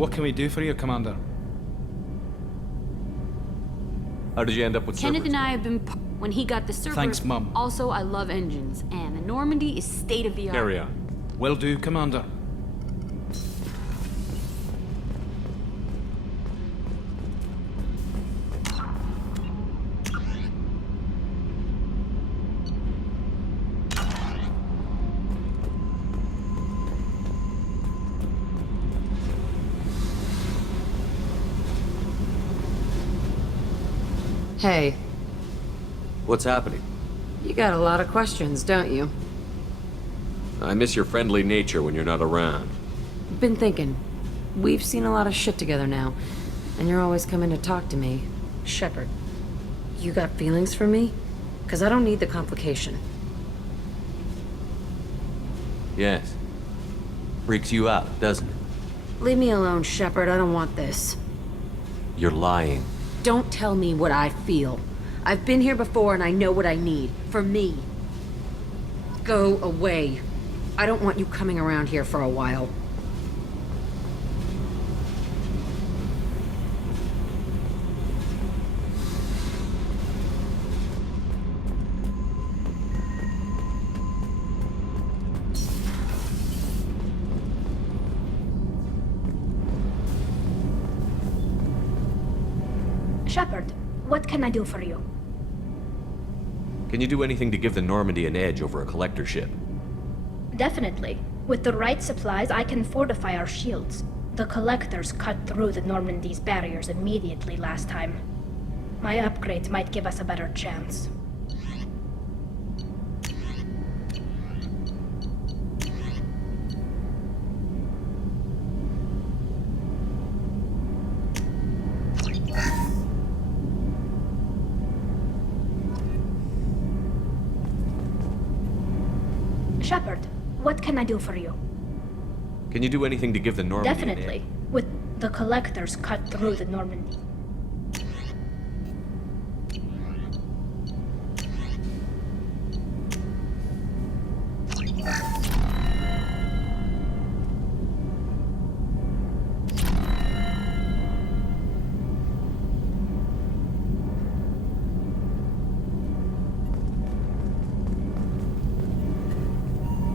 What can we do for you, Commander? How did you end up with Kenneth Cerberus? and I have been when he got the Cerberus. Thanks, Mum. Also, I love engines, and the Normandy is state of the art. Carry on. Will do, Commander. Hey, What's happening? you got a lot of questions, don't you? I miss your friendly nature when you're not around. Been thinking. We've seen a lot of shit together now, and you're always coming to talk to me. Shepard, you got feelings for me? 'Cause I don't need the complication. Yes. Freaks you out, doesn't it? Leave me alone, Shepard. I don't want this. You're lying. Don't tell me what I feel. I've been here before and I know what I need. For me. Go away. I don't want you coming around here for a while. Shepard, what can I do for you? Can you do anything to give the Normandy an edge over a collector ship? Definitely. With the right supplies, I can fortify our shields. The collectors cut through the Normandy's barriers immediately last time. My upgrades might give us a better chance. Shepard, what can I do for you? Can you do anything to give the Normandy an edge? Definitely. With the collectors cut through the Normandy.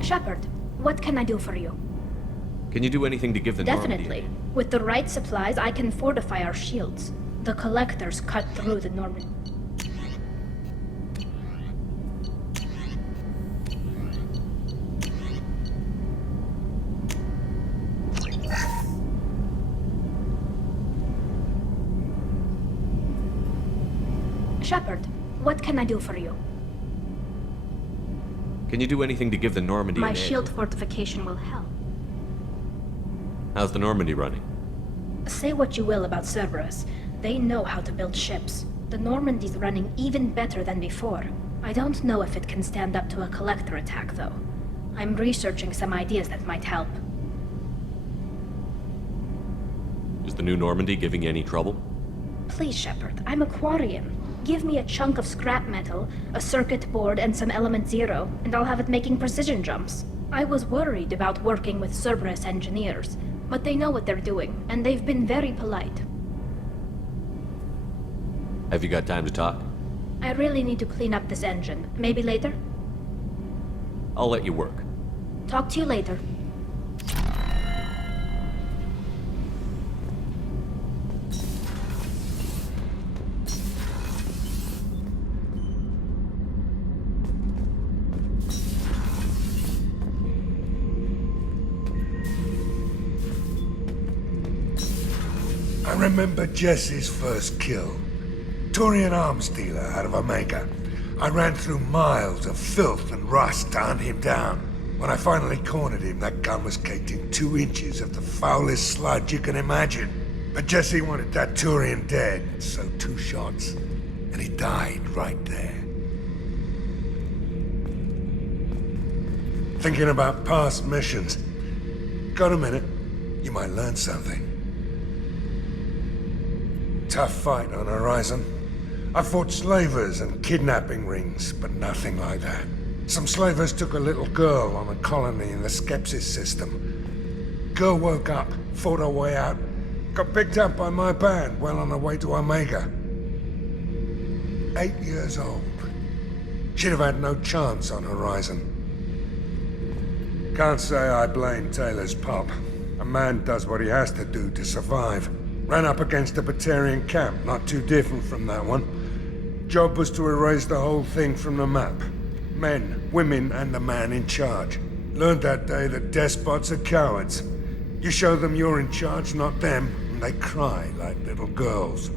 Shepard, what can I do for you? Can you do anything to give the Normandy an Definitely. edge? With the right supplies, I can fortify our shields. The collectors cut through the Normandy. Shepard, what can I do for you? Can you do anything to give the Normandy My an edge? shield fortification will help. How's the Normandy running? Say what you will about Cerberus. They know how to build ships. The Normandy's running even better than before. I don't know if it can stand up to a collector attack, though. I'm researching some ideas that might help. Is the new Normandy giving you any trouble? Please, Shepard, I'm a Quarian. Give me a chunk of scrap metal, a circuit board, and some element zero, and I'll have it making precision jumps. I was worried about working with Cerberus engineers, but they know what they're doing, and they've been very polite. Have you got time to talk? I really need to clean up this engine. Maybe later? I'll let you work. Talk to you later. I remember Jesse's first kill. Turian arms dealer out of Omega. I ran through miles of filth and rust to hunt him down. When I finally cornered him, that gun was caked in 2 inches of the foulest sludge you can imagine. But Jesse wanted that Turian dead, so 2 shots, and he died right there. Thinking about past missions. Got a minute? You might learn something. Tough fight on the horizon. I fought slavers and kidnapping rings, but nothing like that. Some slavers took a little girl on a colony in the Skepsis system. Girl woke up, fought her way out, Got picked up by my band well on the way to Omega. 8 years old. She'd have had no chance on Horizon. Can't say I blame Taylor's pop. A man does what he has to do to survive. Ran up against a Batarian camp, not too different from that one. Job was to erase the whole thing from the map. Men, women, and the man in charge. Learned that day that despots are cowards. You show them you're in charge, not them, and they cry like little girls.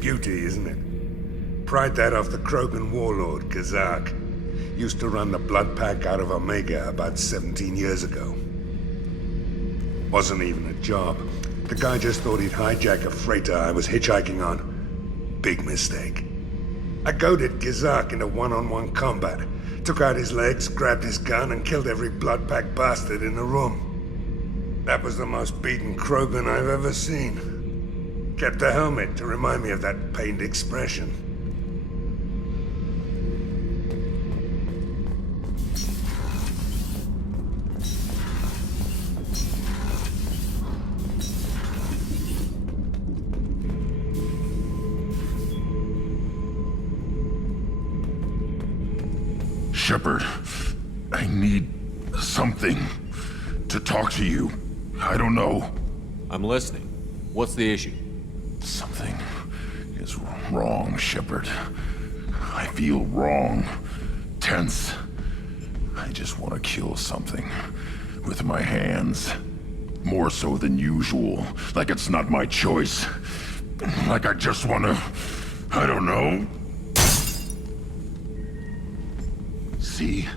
Beauty, isn't it? Pried that off the Krogan warlord, Kazak. Used to run the blood pack out of Omega about 17 years ago. Wasn't even a job. The guy just thought he'd hijack a freighter I was hitchhiking on. Big mistake. I goaded Kazak into one-on-one combat. Took out his legs, grabbed his gun, and killed every blood pack bastard in the room. That was the most beaten Krogan I've ever seen. Kept a helmet to remind me of that pained expression. Shepard, I need something to talk to you. I don't know. I'm listening. What's the issue? Something is wrong, Shepard. I feel wrong. Tense. I just want to kill something. With my hands. More so than usual. Like it's not my choice. Like I just want to... I don't know. See?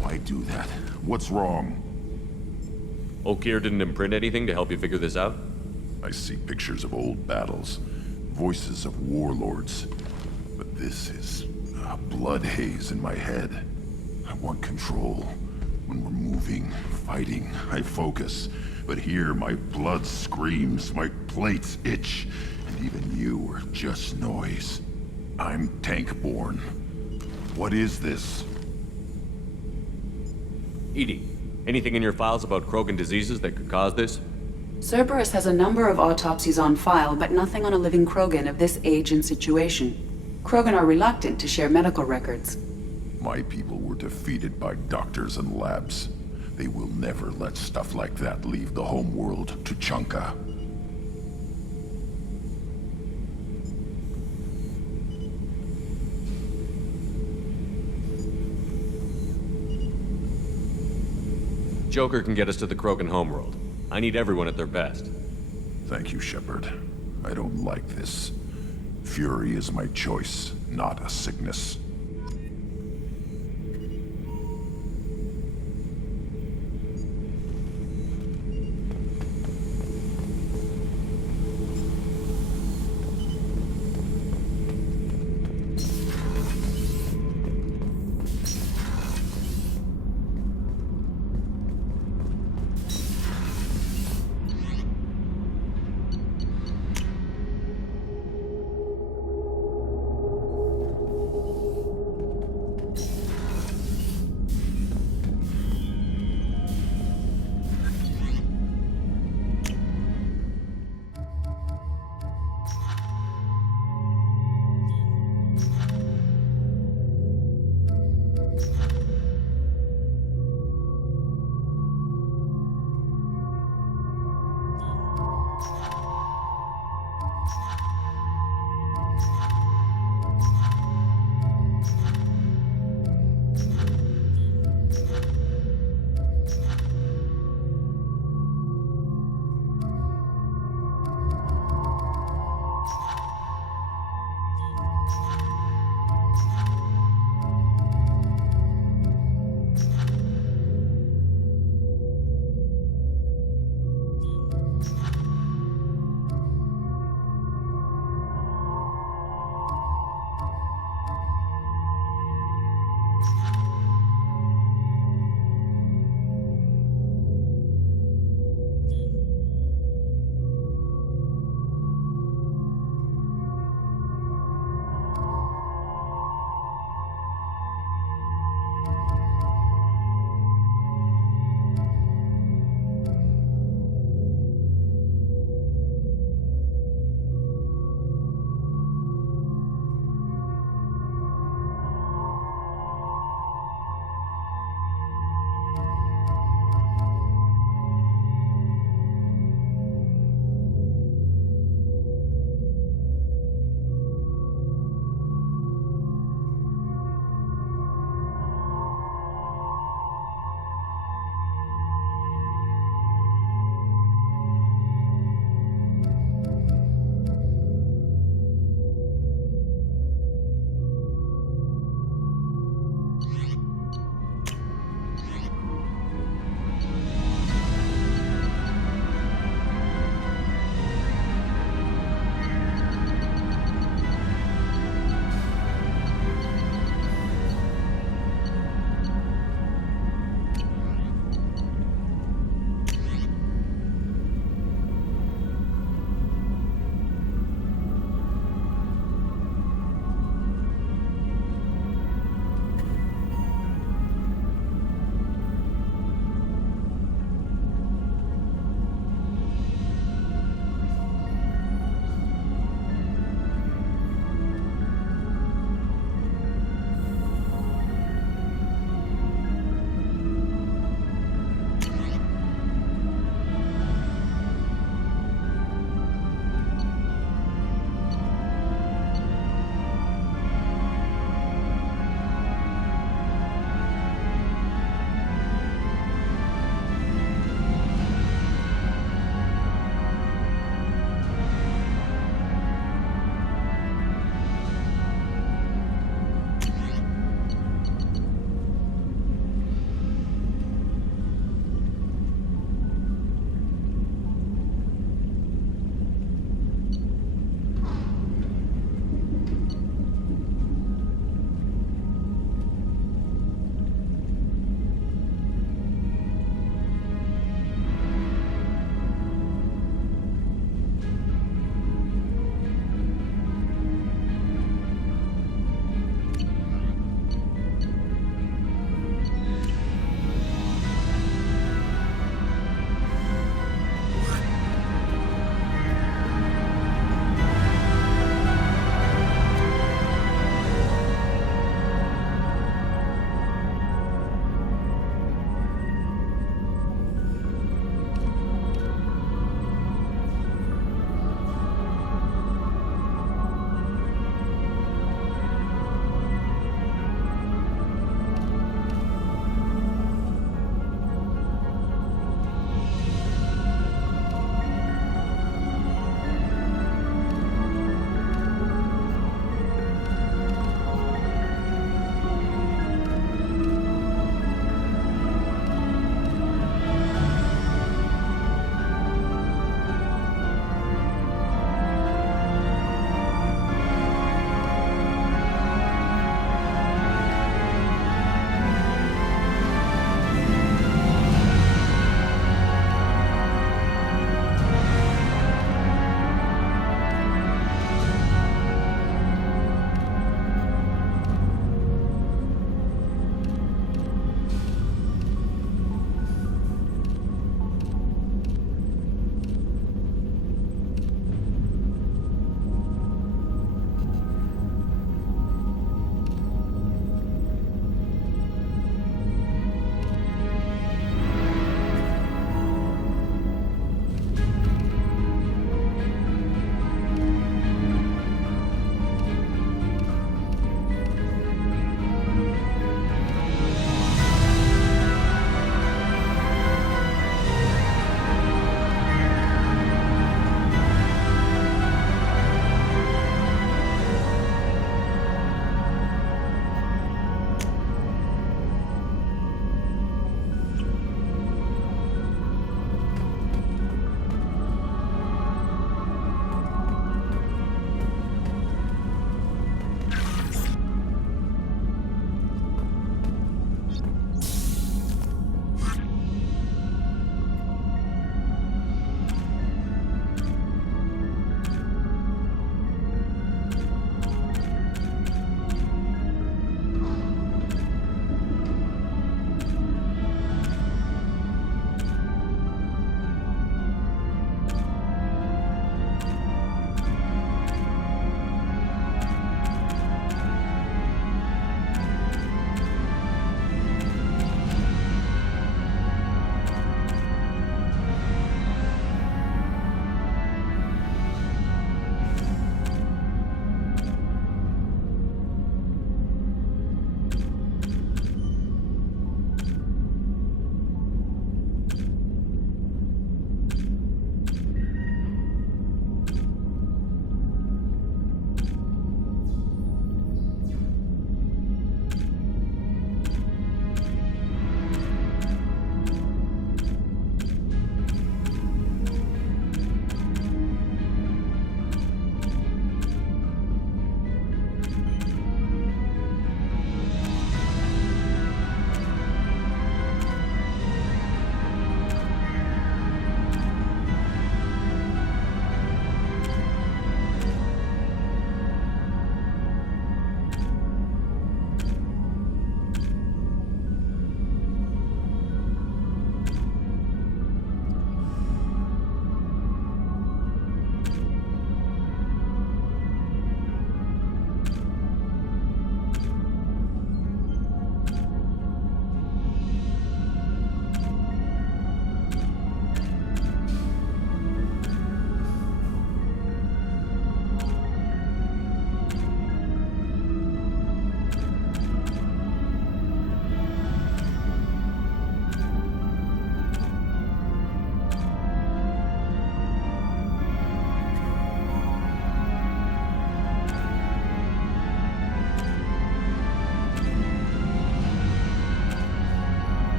Why do that? What's wrong? Okeer didn't imprint anything to help you figure this out? I see pictures of old battles, voices of warlords, but this is a blood haze in my head. I want control. When we're moving, fighting, I focus. But here my blood screams, my plates itch, and even you are just noise. I'm tank-born. What is this? EDI, anything in your files about Krogan diseases that could cause this? Cerberus has a number of autopsies on file, but nothing on a living Krogan of this age and situation. Krogan are reluctant to share medical records. My people were defeated by doctors and labs. They will never let stuff like that leave the homeworld to Chunka. Joker can get us to the Krogan homeworld. I need everyone at their best. Thank you, Shepard. I don't like this. Fury is my choice, not a sickness.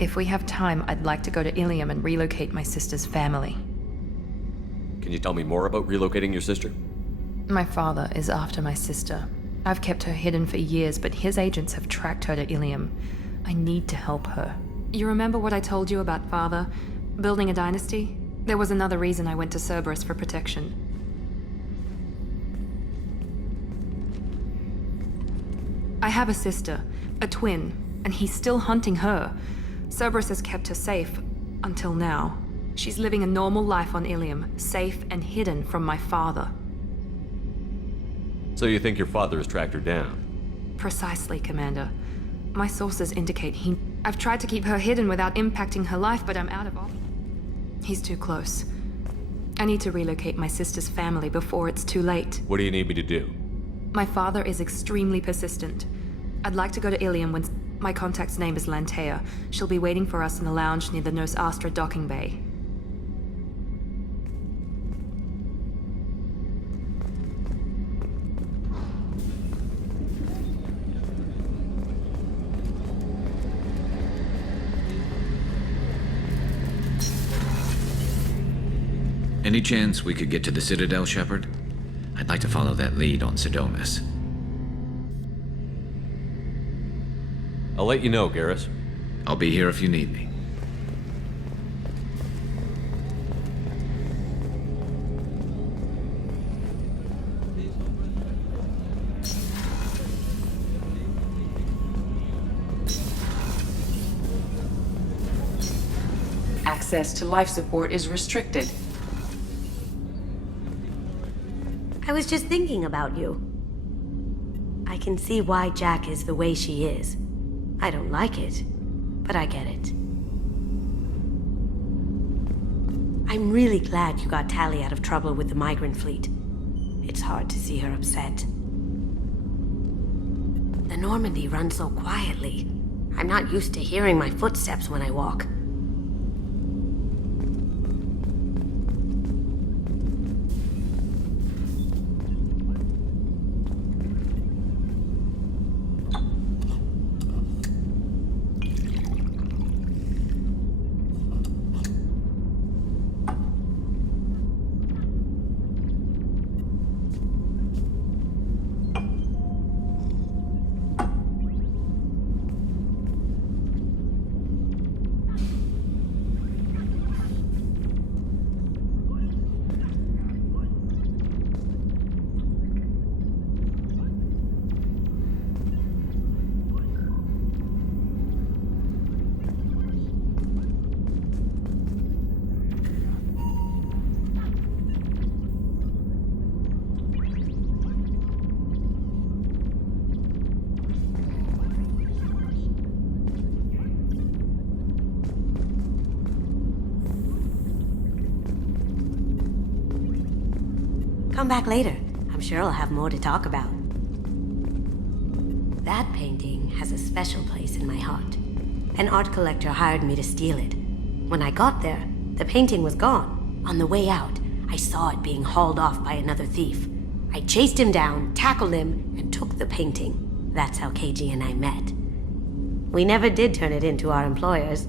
If we have time, I'd like to go to Ilium and relocate my sister's family. Can you tell me more about relocating your sister? My father is after my sister. I've kept her hidden for years, but his agents have tracked her to Ilium. I need to help her. You remember what I told you about father? Building a dynasty? There was another reason I went to Cerberus for protection. I have a sister, a twin, and he's still hunting her. Cerberus has kept her safe, until now. She's living a normal life on Ilium, safe and hidden from my father. So you think your father has tracked her down? Precisely, Commander. My sources indicate I've tried to keep her hidden without impacting her life, but I'm out of options. He's too close. I need to relocate my sister's family before it's too late. What do you need me to do? My father is extremely persistent. I'd like to go to Ilium when my contact's name is Lantea. She'll be waiting for us in the lounge near the Nos Astra docking bay. Any chance we could get to the Citadel, Shepard? I'd like to follow that lead on Sodomus. I'll let you know, Garrus. I'll be here if you need me. Access to life support is restricted. I was just thinking about you. I can see why Jack is the way she is. I don't like it, but I get it. I'm really glad you got Tali out of trouble with the migrant fleet. It's hard to see her upset. The Normandy runs so quietly. I'm not used to hearing my footsteps when I walk. Come back later. I'm sure I'll have more to talk about. That painting has a special place in my heart. An art collector hired me to steal it. When I got there, the painting was gone. On the way out, I saw it being hauled off by another thief. I chased him down, tackled him, and took the painting. That's how KG and I met. We never did turn it into our employers.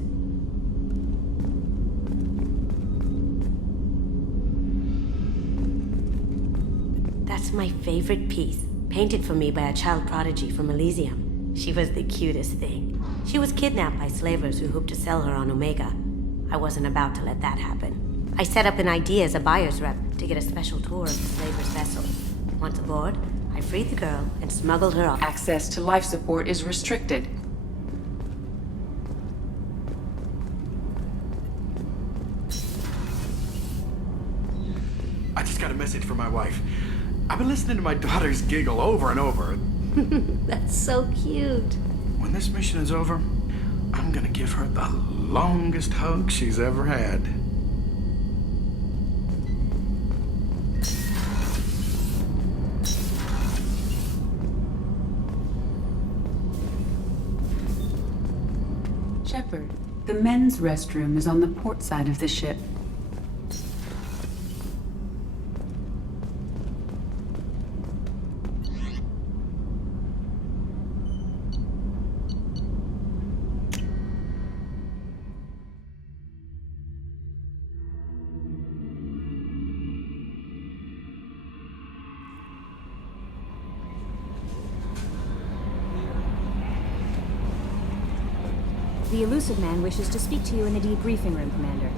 That's my favorite piece, painted for me by a child prodigy from Elysium. She was the cutest thing. She was kidnapped by slavers who hoped to sell her on Omega. I wasn't about to let that happen. I set up an idea as a buyer's rep to get a special tour of the slaver's vessel. Once aboard, I freed the girl and smuggled her off. Access to life support is restricted. I just got a message from my wife. I've been listening to my daughters giggle over and over. That's so cute. When this mission is over, I'm gonna give her the longest hug she's ever had. Shepard, the men's restroom is on the port side of the ship. The elusive man wishes to speak to you in the debriefing room, Commander.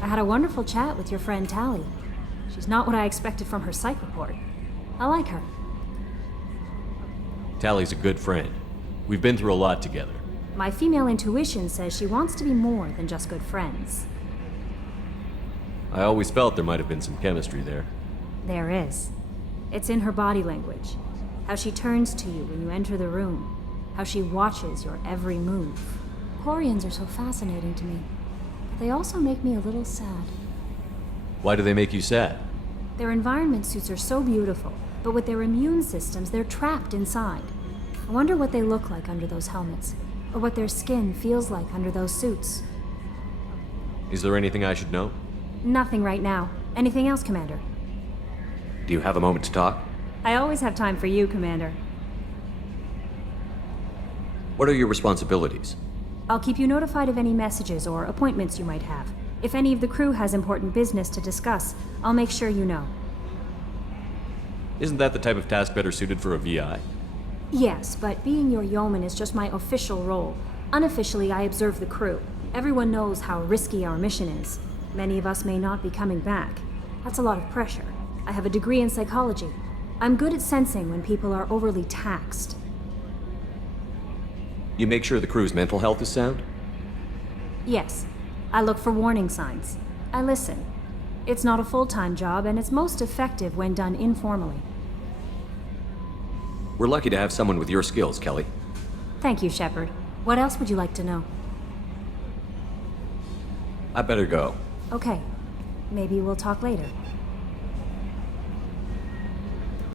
I had a wonderful chat with your friend Tally. She's not what I expected from her psych report. I like her. Tally's a good friend. We've been through a lot together. My female intuition says she wants to be more than just good friends. I always felt there might have been some chemistry there. There is. It's in her body language. How she turns to you when you enter the room. How she watches your every move. Quarians are so fascinating to me. But they also make me a little sad. Why do they make you sad? Their environment suits are so beautiful, but with their immune systems, they're trapped inside. I wonder what they look like under those helmets, or what their skin feels like under those suits. Is there anything I should know? Nothing right now. Anything else, Commander? Do you have a moment to talk? I always have time for you, Commander. What are your responsibilities? I'll keep you notified of any messages or appointments you might have. If any of the crew has important business to discuss, I'll make sure you know. Isn't that the type of task better suited for a VI? Yes, but being your yeoman is just my official role. Unofficially, I observe the crew. Everyone knows how risky our mission is. Many of us may not be coming back. That's a lot of pressure. I have a degree in psychology. I'm good at sensing when people are overly taxed. You make sure the crew's mental health is sound? Yes. I look for warning signs. I listen. It's not a full-time job, and it's most effective when done informally. We're lucky to have someone with your skills, Kelly. Thank you, Shepard. What else would you like to know? I better go. Okay. Maybe we'll talk later.